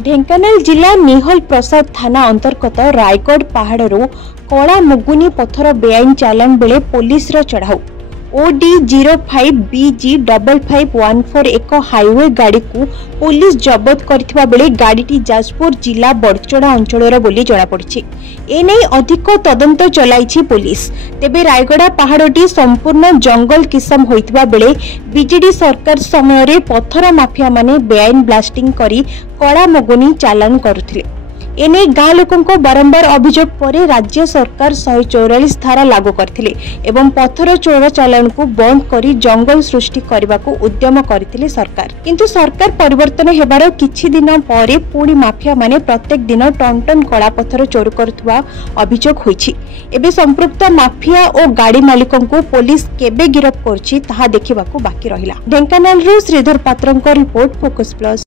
ढेंकानाल जिला निहल प्रसाद थाना अंतर्गत रायगढ़ पहाड़ू कला मुगुनी पथर बेआईन चालान बेले पुलिस चढ़ाऊ OD 05BG 5514 एक हाईवे गाड़ी को पुलिस जबत करथिबा बेले गाड़ीटी जाजपुर जिला बड़चड़ा अंचल बोली जनापड़ी। एने अधिक तदंत चलाइछि पुलिस। तेबे रायगड़ा पहाड़टी संपूर्ण जंगल किसम होइतिबा बेले बीजेडी सरकार समय रे पत्थर माफिया माने बेआईन ब्लास्टिंग करी कड़ा मगुनी चालान करुथिले। एने गाँ लोकों बारंबार अभियोग पर राज्य सरकार 144 धारा लागू करथिले एवं पत्थर चोर चालान को बंद करी जंगल सृष्टि करने को उद्यम करथिले सरकार। किंतु सरकार परिवर्तन हेबार किछि दिन पर पुणी माफिया माने प्रत्येक दिन टन टन कला पत्थर चोर करुवा अभियोग होइछि। एबे संपृक्त माफिया और गाड़ी मालिकों को पुलिस केबे गिरफ्त करछि ताहा देखिबाकू बाकी रहिला। ढेंकानाल श्रीधर पात्रଙ୍କ रिपोर्ट फोकस प्लस।